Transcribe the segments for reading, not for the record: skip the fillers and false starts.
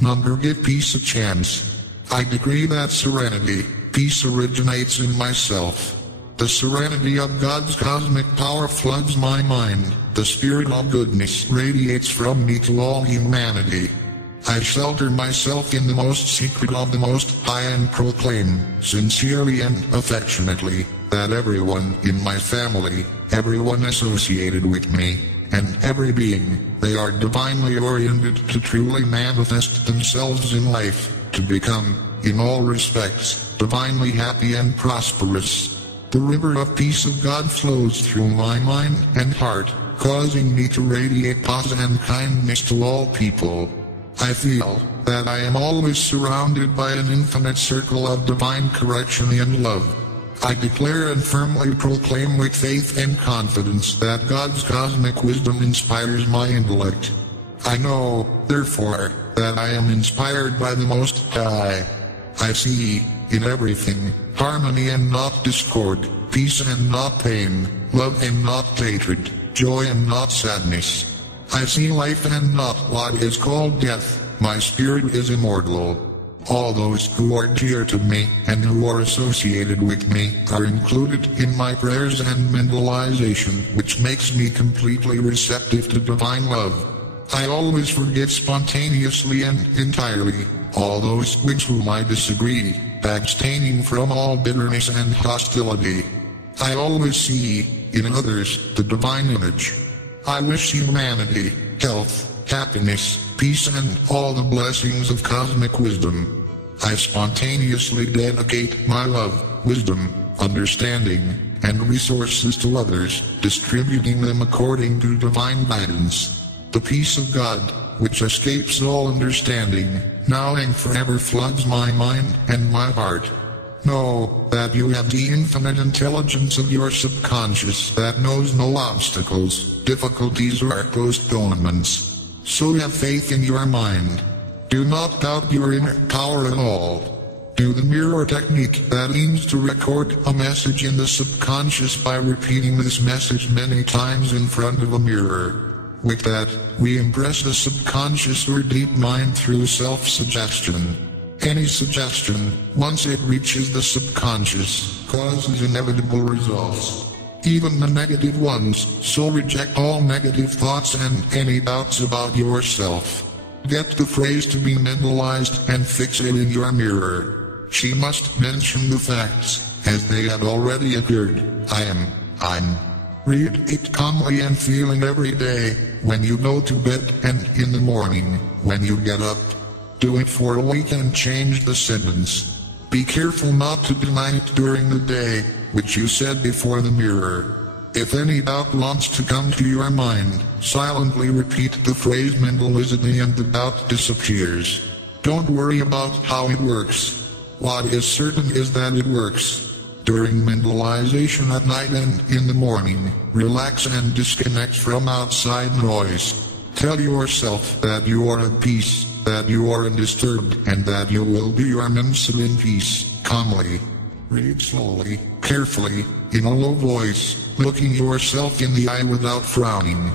Number give peace a chance. I decree that serenity, peace originates in myself. The serenity of God's cosmic power floods my mind. The spirit of goodness radiates from me to all humanity. I shelter myself in the most secret of the Most High and proclaim, sincerely and affectionately, that everyone in my family, everyone associated with me, and every being, they are divinely oriented to truly manifest themselves in life, to become, in all respects, divinely happy and prosperous. The river of peace of God flows through my mind and heart, causing me to radiate positive and kindness to all people. I feel that I am always surrounded by an infinite circle of divine correction and love. I declare and firmly proclaim with faith and confidence that God's cosmic wisdom inspires my intellect. I know, therefore, that I am inspired by the Most High. I see, in everything, harmony and not discord, peace and not pain, love and not hatred, joy and not sadness. I see life and not what is called death. My spirit is immortal. All those who are dear to me and who are associated with me are included in my prayers and mentalization, which makes me completely receptive to divine love. I always forgive spontaneously and entirely all those with whom I disagree, abstaining from all bitterness and hostility. I always see, in others, the divine image. I wish humanity, health, happiness, peace and all the blessings of cosmic wisdom. I spontaneously dedicate my love, wisdom, understanding, and resources to others, distributing them according to divine guidance. The peace of God, which escapes all understanding, now and forever floods my mind and my heart. Know that you have the infinite intelligence of your subconscious that knows no obstacles, difficulties or postponements. So have faith in your mind. Do not doubt your inner power at all. Do the mirror technique that aims to record a message in the subconscious by repeating this message many times in front of a mirror. With that, we impress the subconscious or deep mind through self-suggestion. Any suggestion, once it reaches the subconscious, causes inevitable results. Even the negative ones, so reject all negative thoughts and any doubts about yourself. Get the phrase to be mentalized and fix it in your mirror. She must mention the facts, as they have already occurred. I'm. Read it calmly and feeling every day, when you go to bed and in the morning, when you get up. Do it for a week and change the sentence. Be careful not to deny it during the day, which you said before the mirror. If any doubt wants to come to your mind, silently repeat the phrase mentally and the doubt disappears. Don't worry about how it works. What is certain is that it works. During mentalization at night and in the morning, relax and disconnect from outside noise. Tell yourself that you are at peace, that you are undisturbed, and that you will do your mental in peace, calmly. Read slowly, carefully, in a low voice, looking yourself in the eye without frowning.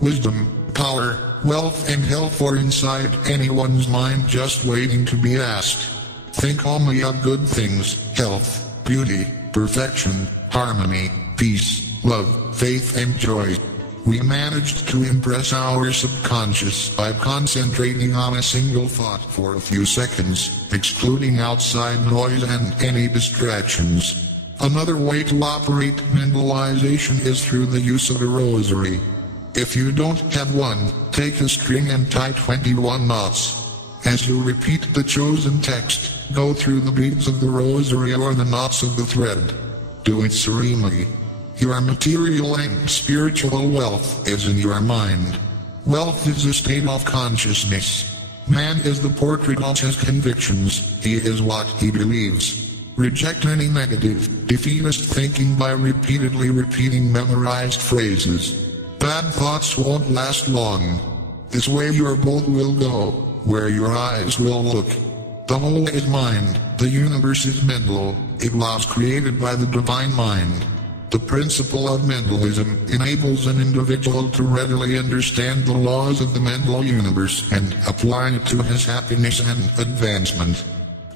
Wisdom, power, wealth and health are inside anyone's mind just waiting to be asked. Think only of good things, health, beauty, perfection, harmony, peace, love, faith and joy. We managed to impress our subconscious by concentrating on a single thought for a few seconds, excluding outside noise and any distractions. Another way to operate mentalization is through the use of a rosary. If you don't have one, take a string and tie 21 knots. As you repeat the chosen text, go through the beads of the rosary or the knots of the thread. Do it serenely. Your material and spiritual wealth is in your mind. Wealth is a state of consciousness. Man is the portrait of his convictions, he is what he believes. Reject any negative, defeatist thinking by repeatedly repeating memorized phrases. Bad thoughts won't last long. This way your boat will go, where your eyes will look. The whole is mind, the universe is mental, it was created by the divine mind. The principle of mentalism enables an individual to readily understand the laws of the mental universe and apply it to his happiness and advancement,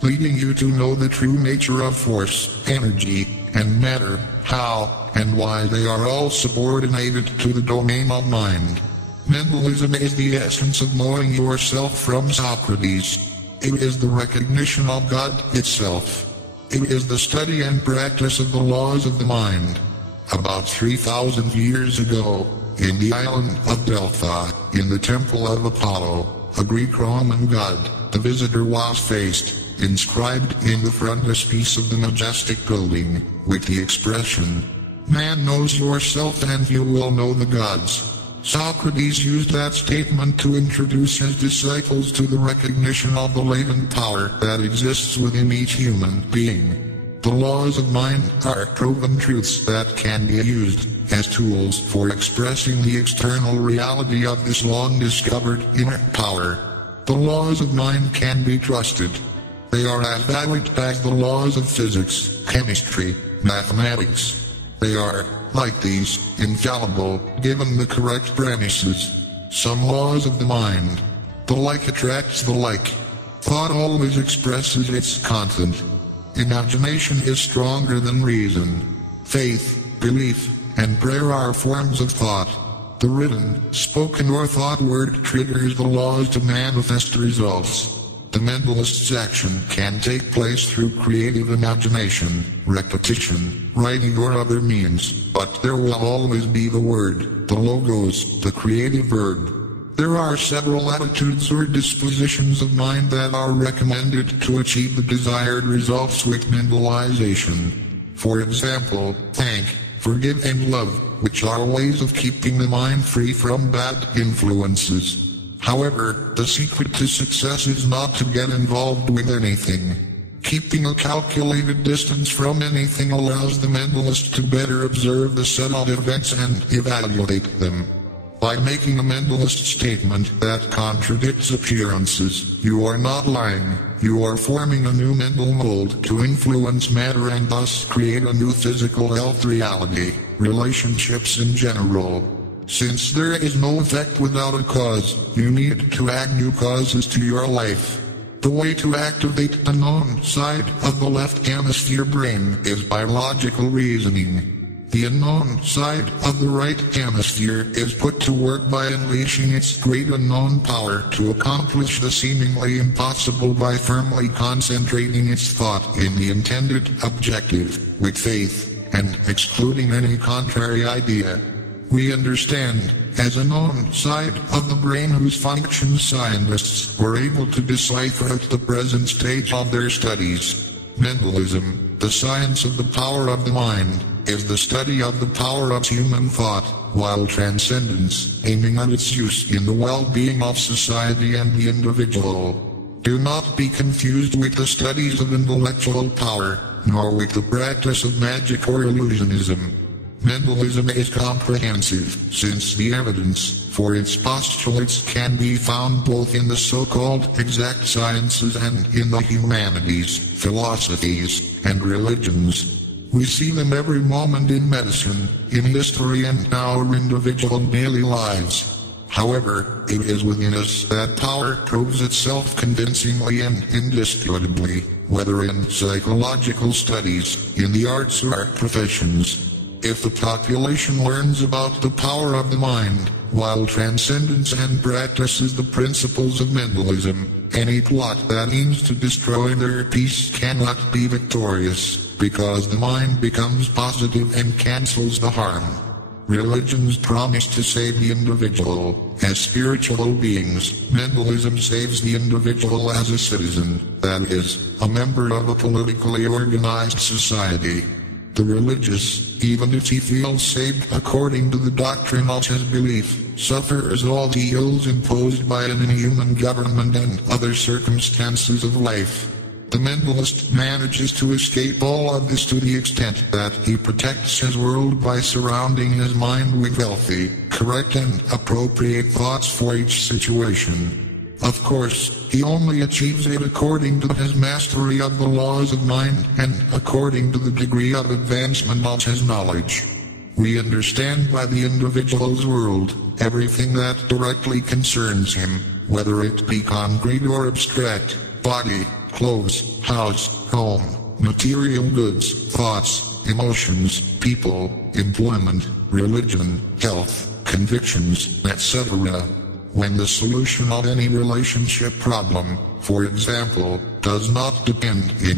leading you to know the true nature of force, energy, and matter, how and why they are all subordinated to the domain of mind. Mentalism is the essence of knowing yourself from Socrates. It is the recognition of God itself. It is the study and practice of the laws of the mind. About 3,000 years ago, in the island of Delphi, in the temple of Apollo, a Greek Roman god, the visitor was faced, inscribed in the frontispiece of the majestic building, with the expression, "Man knows yourself and you will know the gods." Socrates used that statement to introduce his disciples to the recognition of the latent power that exists within each human being. The laws of mind are proven truths that can be used as tools for expressing the external reality of this long-discovered inner power. The laws of mind can be trusted. They are as valid as the laws of physics, chemistry, mathematics. They are, like these, infallible, given the correct premises. Some laws of the mind. The like attracts the like. Thought always expresses its content. Imagination is stronger than reason. Faith, belief, and prayer are forms of thought. The written, spoken or thought word triggers the laws to manifest results. The mentalist's action can take place through creative imagination, repetition, writing or other means, but there will always be the word, the logos, the creative verb. There are several attitudes or dispositions of mind that are recommended to achieve the desired results with mentalization. For example, thank, forgive and love, which are ways of keeping the mind free from bad influences. However, the secret to success is not to get involved with anything. Keeping a calculated distance from anything allows the mentalist to better observe the set of events and evaluate them. By making a mentalist statement that contradicts appearances, you are not lying, you are forming a new mental mold to influence matter and thus create a new physical health reality, relationships in general. Since there is no effect without a cause, you need to add new causes to your life. The way to activate the known side of the left hemisphere brain is by logical reasoning. The unknown side of the right hemisphere is put to work by unleashing its great unknown power to accomplish the seemingly impossible by firmly concentrating its thought in the intended objective, with faith, and excluding any contrary idea. We understand, as a known side of the brain whose functions scientists were able to decipher at the present stage of their studies. Mentalism, the science of the power of the mind, is the study of the power of human thought, while transcendence, aiming at its use in the well-being of society and the individual. Do not be confused with the studies of intellectual power, nor with the practice of magic or illusionism. Mentalism is comprehensive, since the evidence for its postulates can be found both in the so-called exact sciences and in the humanities, philosophies, and religions. We see them every moment in medicine, in history and our individual daily lives. However, it is within us that power proves itself convincingly and indisputably, whether in psychological studies, in the arts or professions. If the population learns about the power of the mind, while transcendence and practices the principles of mentalism, any plot that aims to destroy their peace cannot be victorious, because the mind becomes positive and cancels the harm. Religions promise to save the individual. As spiritual beings, mentalism saves the individual as a citizen, that is, a member of a politically organized society. The religious, even if he feels saved according to the doctrine of his belief, suffers all the ills imposed by an inhuman government and other circumstances of life. The mentalist manages to escape all of this to the extent that he protects his world by surrounding his mind with healthy, correct and appropriate thoughts for each situation. Of course, he only achieves it according to his mastery of the laws of mind and according to the degree of advancement of his knowledge. We understand by the individual's world everything that directly concerns him, whether it be concrete or abstract, body, clothes, house, home, material goods, thoughts, emotions, people, employment, religion, health, convictions, etc. When the solution of any relationship problem, for example, does not depend in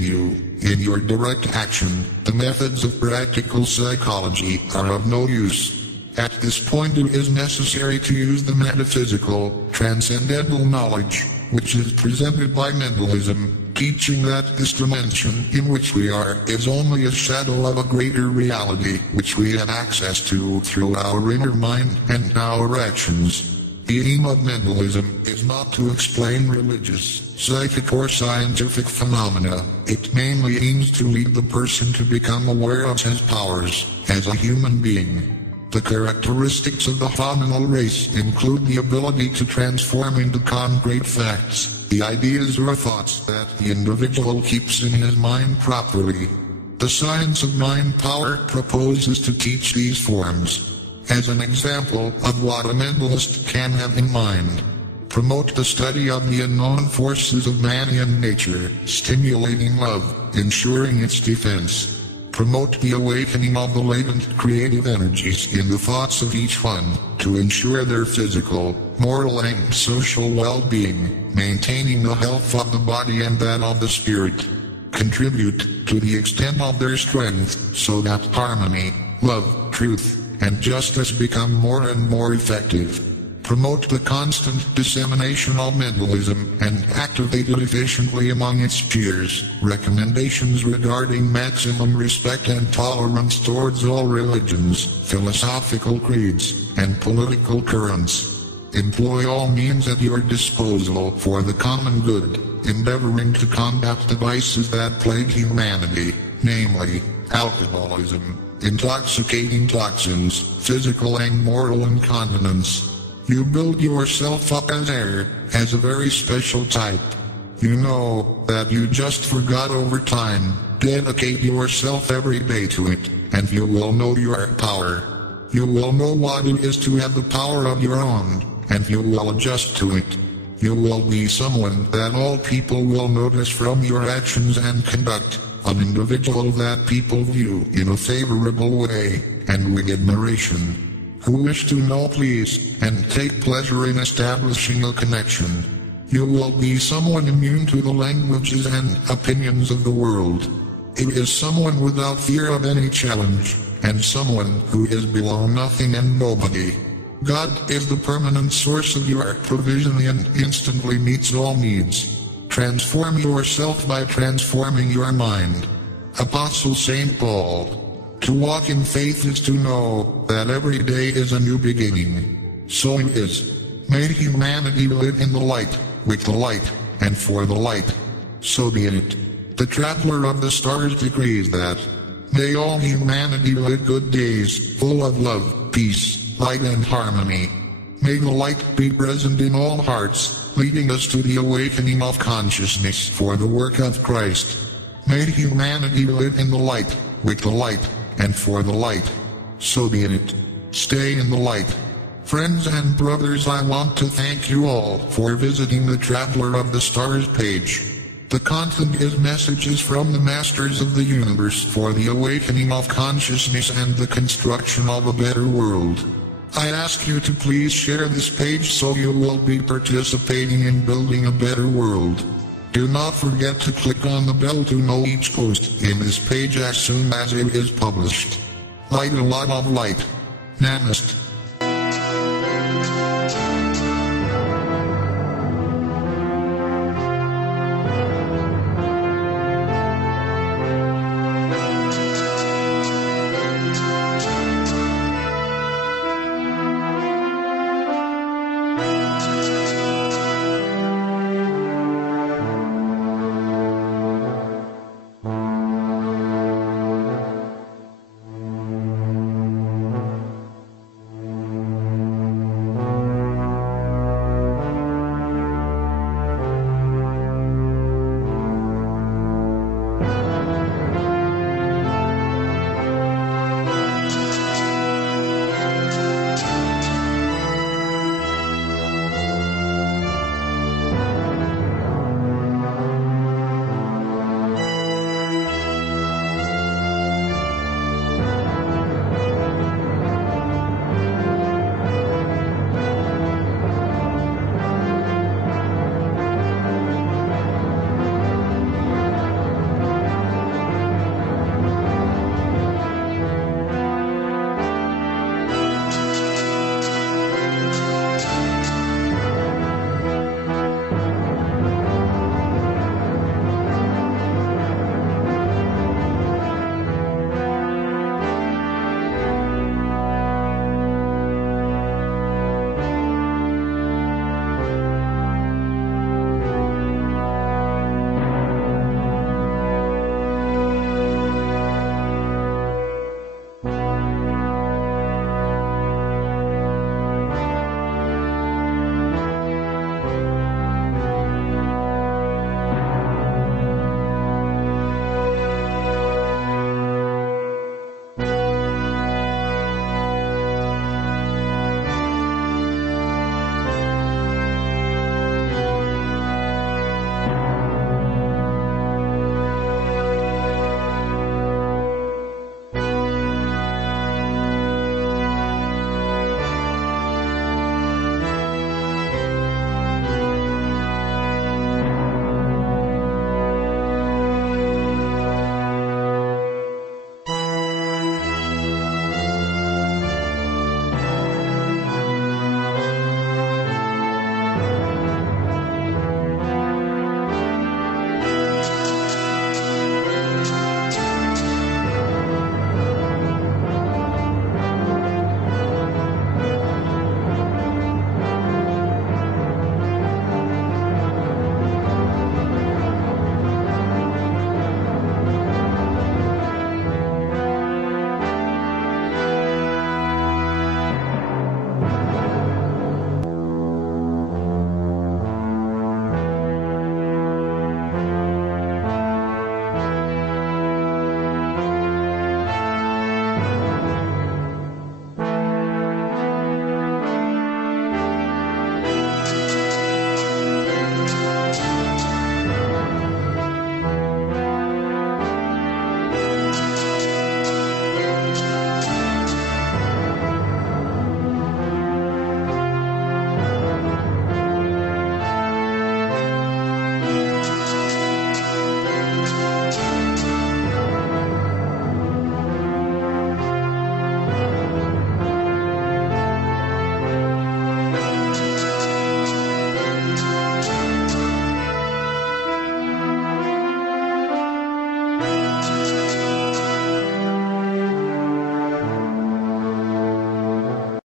your direct action, the methods of practical psychology are of no use. At this point it is necessary to use the metaphysical, transcendental knowledge, which is presented by mentalism, teaching that this dimension in which we are is only a shadow of a greater reality which we have access to through our inner mind and our actions. The aim of mentalism is not to explain religious, psychic or scientific phenomena. It mainly aims to lead the person to become aware of his powers as a human being. The characteristics of the hominal race include the ability to transform into concrete facts the ideas or thoughts that the individual keeps in his mind properly. The science of mind power proposes to teach these forms. As an example of what a mentalist can have in mind, promote the study of the unknown forces of man and nature, stimulating love, ensuring its defense. Promote the awakening of the latent creative energies in the thoughts of each one, to ensure their physical, moral and social well-being, maintaining the health of the body and that of the spirit. Contribute to the extent of their strength, so that harmony, love, truth, and justice become more and more effective. Promote the constant dissemination of mentalism and activate it efficiently among its peers. Recommendations regarding maximum respect and tolerance towards all religions, philosophical creeds, and political currents. Employ all means at your disposal for the common good, endeavoring to combat the vices that plague humanity, namely, alcoholism, intoxicating toxins, physical and moral incontinence. You build yourself up as a very special type. You know that you just forgot over time. Dedicate yourself every day to it, and you will know your power. You will know what it is to have the power of your own, and you will adjust to it. You will be someone that all people will notice from your actions and conduct, an individual that people view in a favorable way, and with admiration. Who wish to know please, and take pleasure in establishing a connection. You will be someone immune to the languages and opinions of the world. It is someone without fear of any challenge, and someone who is below nothing and nobody. God is the permanent source of your provision and instantly meets all needs. Transform yourself by transforming your mind. Apostle St. Paul. To walk in faith is to know that every day is a new beginning. So it is. May humanity live in the light, with the light, and for the light. So be it. The traveler of the stars decrees that. May all humanity live good days, full of love, peace, light and harmony. May the light be present in all hearts, leading us to the awakening of consciousness for the work of Christ. May humanity live in the light, with the light, and for the light. So be it. Stay in the light. Friends and brothers, I want to thank you all for visiting the Traveler of the Stars page. The content is messages from the Masters of the Universe for the awakening of consciousness and the construction of a better world. I ask you to please share this page so you will be participating in building a better world. Do not forget to click on the bell to know each post in this page as soon as it is published. Light a lot of light. Namaste.